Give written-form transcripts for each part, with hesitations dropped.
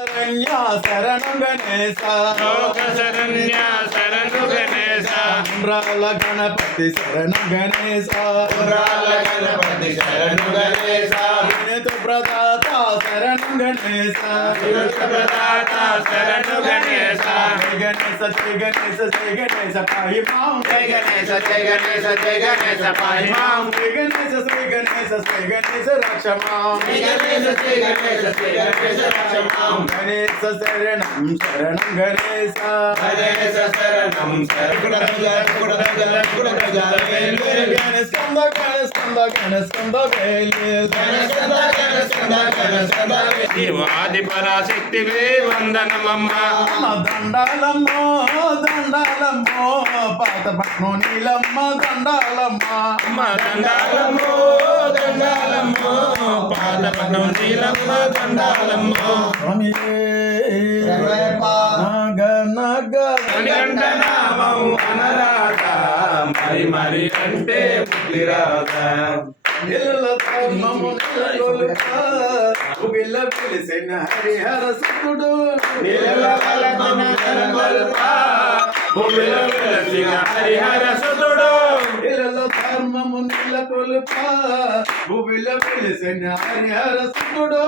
శరణ్య శరణు గణేశ లోక శరణ్య శరణు గణేశ ఉండ్రాల గణపతి శరణు గణేశ ఉండ్రాల గణపతి శరణు గణేశ వినుత ప్రదాత శరణు గణేశ వినుత ప్రదాత శరణు గణేశ జయ గణేశ జయ గణేశ జయ గణేశ పాహి మాం జయ గణేశ జయ గణేశ జయ గణేశ పాహి మాం శ్రీ గణేశ శ్రీ గణేశ శ్రీ గణేశ రక్ష మాం శ్రీ గణేశ శ్రీ గణేశ శ్రీ గణేశ రక్ష మాం గణేశ శరణం శరణం గణేశ గణేశ శరణం శరణం గణస్కంద గణస్కంద గణస్కంద ఆది పరాశక్తివే వందనమమ్మ దండాలమ్మో దండాలమ్మో పాత పట్నం నీలమ్మ దండాలమ్మ అమ్మ దండాలమ్మో దండాలమ్మో పాదపట్నం నీలమ్మ దండాలమ్మో నగ నగ మణికంఠ నామం అనరాధా మరి మరి అంటే ముక్తిరాధా పిలిసిన హరిహర సుతుడు హరిహర సుతుడు ధర్మము నీల కొలుప భూమిల పిలిసిన హరిహర సుతుడు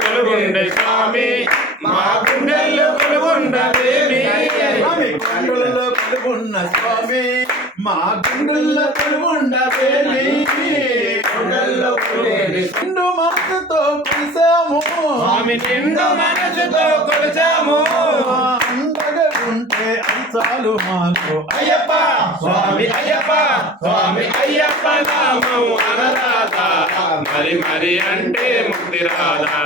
కొలుగుండే స్వామి మా గుండెల్లో కొలుగుండేమి గుండెల్లో కొలుగున్న స్వామి మా గుండెల్లో కొలుగుండవేమి గుండెల్లో నిండు మనసుతో పిలిచాము స్వామి నిండు మనసుతో కొలిచాము అండగా ఉంటే చాలు మాకు అయ్యప్ప స్వామి అయ్యప్ప స్వామి అయ్యప్ప నామం అనరాధా మరి మరి అంటే ముక్తి రాధా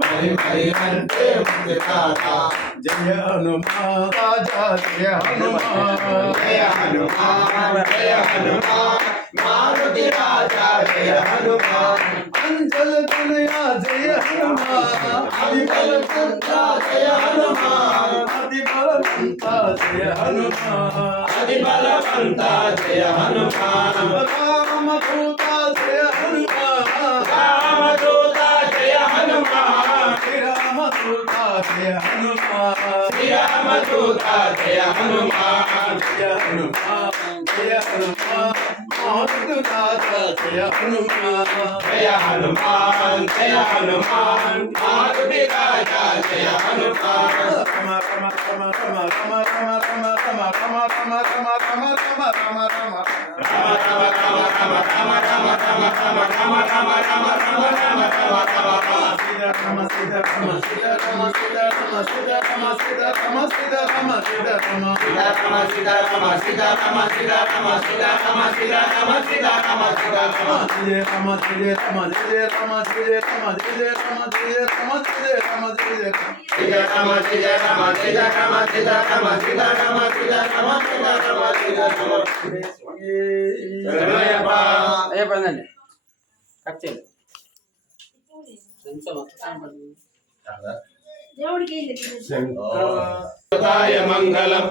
మరి మరి అంటే ముక్తి రాధా జయ హనుమా రాజా జయ హనుమా జయ హనుమాన్ జయ హనుమాన్ మారుతి రాజా జయ హనుమాన్ అంజల తనయ జయ హనుమా ఆది బలవంత జయ హనుమాన్ ఆది బలవంత జయ హనుమా ఆది బలవంత జయ హనుమాన్ రామదూత జయ హనుమా రామదూత జయ హనుమాన్ శ్రీరామదూత జయ హనుమా శ్రీరామదూత జయ హనుమాన్ జయ హనుమా జయ హనుమా మారుతునాథ జయ హనుమా జయ హనుమాన్ జయ హనుమాన్ మారుతి రాజా జయ హనుమాన్ రమ రమ రమ రమ రమ రమ రమ రమ రమ రమ రమ రమ రమ రమ రమ పదండి కట్ చేయండి మంగళం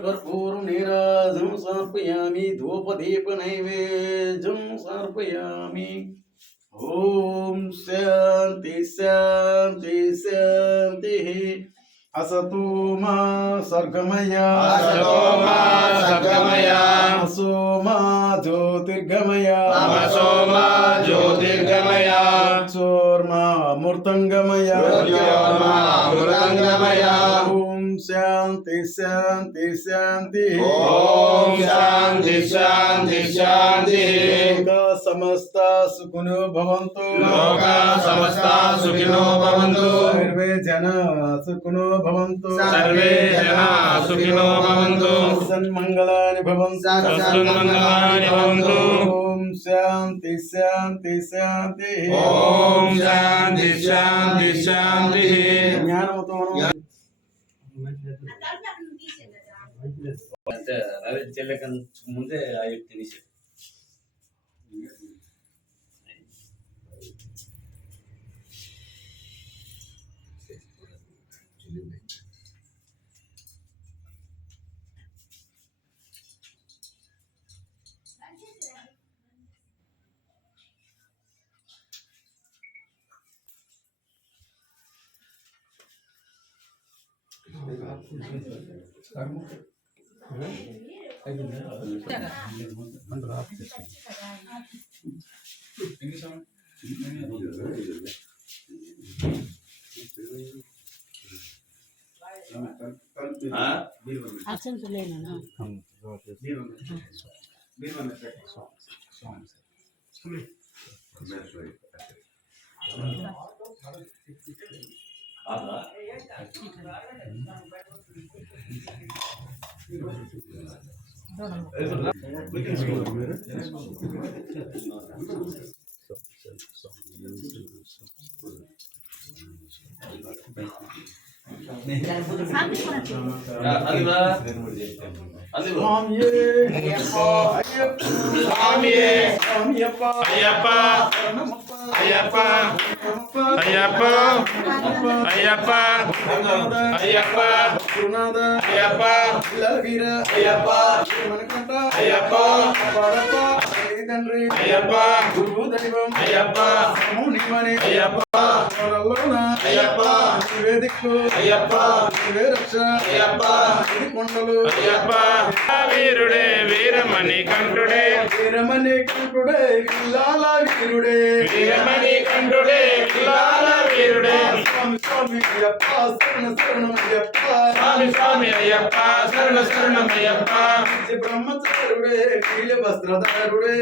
कर्पूरं नीराजं समर्पयामि धूपदीपनैवेद्यं समर्पयामि ॐ शान्ति शान्ति शान्तिः असतो मा सर्गमया असतो मा सर्गमया असो मा ज्योतिर्गमया तमसो मा ज्योतिर्गमया चोर्मा मूर्तङ्गमया ज्योतिर्मा मृदङ्गमया ॐ शान्ति शान्ति शान्तिः ॐ शान्ति शान्ति शान्तिः लोका समस्ता सुखिनो भवन्तु लोका समस्ता सुखिनो भवन्तु सर्वे जना सुखिनो भवन्तु सर्वे जना सुखिनो भवन्तु सन्मङ्गलानि भवन्तु सन्मङ्गलानि भवन्तु ॐ शान्ति शान्ति शान्तिः ॐ शान्ति शान्ति शान्तिः ज्ञानमुतो రవి చెల్లెక ముందే అవి తినేసి గురువు దైవం మునిమని వేదికలు నీవే రక్ష కొండలు వీరుడే వీరమణి కంఠుడే వీరమణి కంఠుడే విల్లాల వీరుడే వీరమణి కంఠుడే విల్లాల వీరుడే స్వామి స్వామి అయ్యప్ప శరణ శరణమయ్యప్ప స్వామి స్వామి అయ్యప్ప శరణ శరణమయ్యప్ప బ్రహ్మచారుడే నీలి వస్త్రధారుడే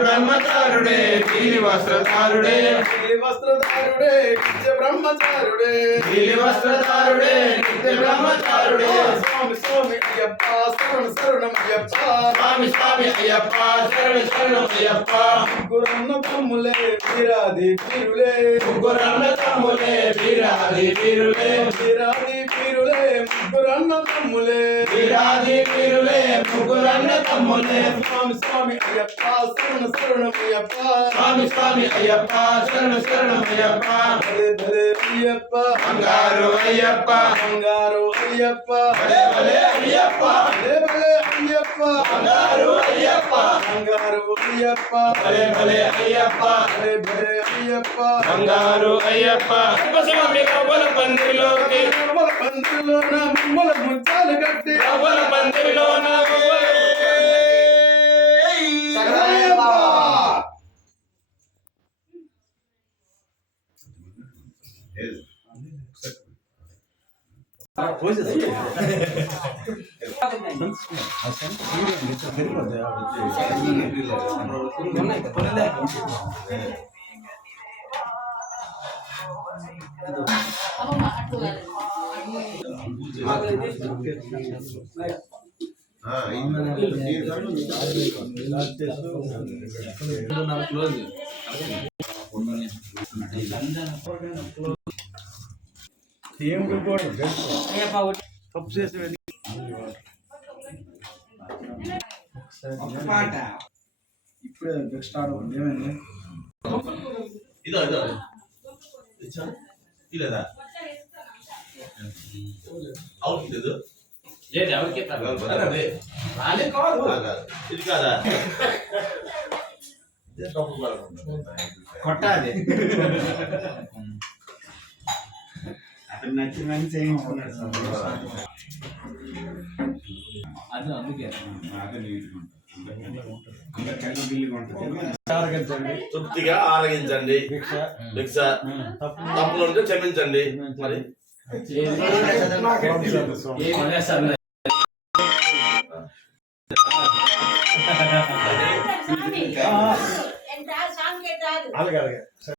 బ్రహ్మచారుడే నీలి వస్త్రధారుడే నీలి వస్త్రధారుడే నిత్య బ్రహ్మచారుడే నీలి వస్త్రధారుడే నిత్య బ్రహ్మచారుడే స్వామి స్వామి అయ్యప్ప శరణ శరణమయ్యప్ప స్వామి స్వామి అయ్యప్ప శరణ శరణమయ్యప్ప ముగ్గురన్న తమ్ములే వీరాది వీరులే ముగ్గురన్న తమ్ములే వీరాది వీరులే వీరాది వీరులే ముగ్గురన్న తమ్ములే వీరాది వీరులే ముగ్గురన్న తమ్ములే స్వామి స్వామి అయ్యప్ప శరణ శరణమయ్యప్ప స్వామి స్వామి అయ్యప్ప శరణ శరణమయ్యప్ప భలే భలే అయ్యప్ప బంగారు అయ్యప్ప బంగారు అయ్యప్ప భలే భలే అయ్యప్ప భలే భలే అయ్యప్ప బంగారు అయ్యప్ప బంగారు అయ్యప్ప భలే భలే అయ్యప్ప భలే భలే అయ్యప్ప బంగారు అయ్యప్ప స్వామి రవ్వల పందిరిలోకి రవ్వల పందిరిలోన ముమ్మల ముత్యాలు కట్టి రవ్వల పందిరిలోన సగదయ్యప్ప. తప్పు చేసి ఇప్పుడే నెక్స్ట్ ఆర్డర్ ఏమైంది ఇదో ఇదో ఇలేదా అవుట్ లేదు లేదు ఎవరికి అదే రాలే కాదు ఇది కాదా కొట్టాలి అతను నచ్చిందని చేయించుకున్నాడు అది అందుకే అందరికీ బిల్లుగా ఉంటుంది. తృప్తిగా ఆరగించండి భిక్ష తప్పులుంటే క్షమించండి మరి అలాగే అలాగే